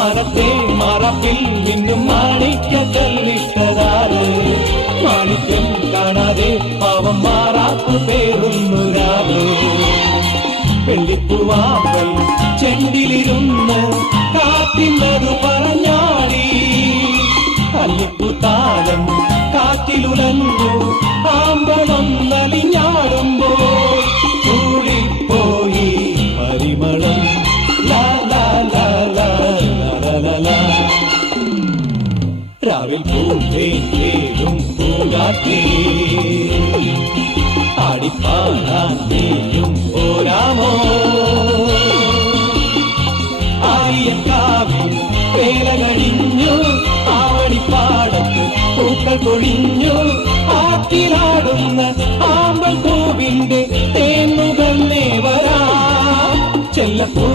മാനത്തെ മറപ്പിൽ നിന്നും മാണിക്യ കല്ലിട്ടതാറ് മാണിക്യം കാണാതെ പാവം മാറാത്തു പേറുന്നൊരാറ് വെള്ളിപ്പൂവാമ്പൽ ചെണ്ടിലിരുന്ന് കാറ്റില്ലതു പറഞ്ഞാടി അല്ലിപ്പൂത്താലം കാറ്റിലുലഞ്ഞു ആമ്പളം നലിഞ്ഞാടുമ്പോൾ കൂടിപ്പോയി പരിമളം ലാ ലാ ലാ ലാ ലാ ലാ. രാവിൽ പൂന്തേനും പൂങ്കാറ്റേ ആടിപ്പാടാൻ നീയും പോരാമോ ആര്യക്കാവിൽ വേല കഴിഞ്ഞു ആവണിപ്പാടത്ത് പൂക്കൾ കൊഴിഞ്ഞു ആറ്റിലാടുന്ന ആമ്പൽ പൂവിന്റെ തേന്നുകന്നേ വരാ ചെല്ലപ്പൂ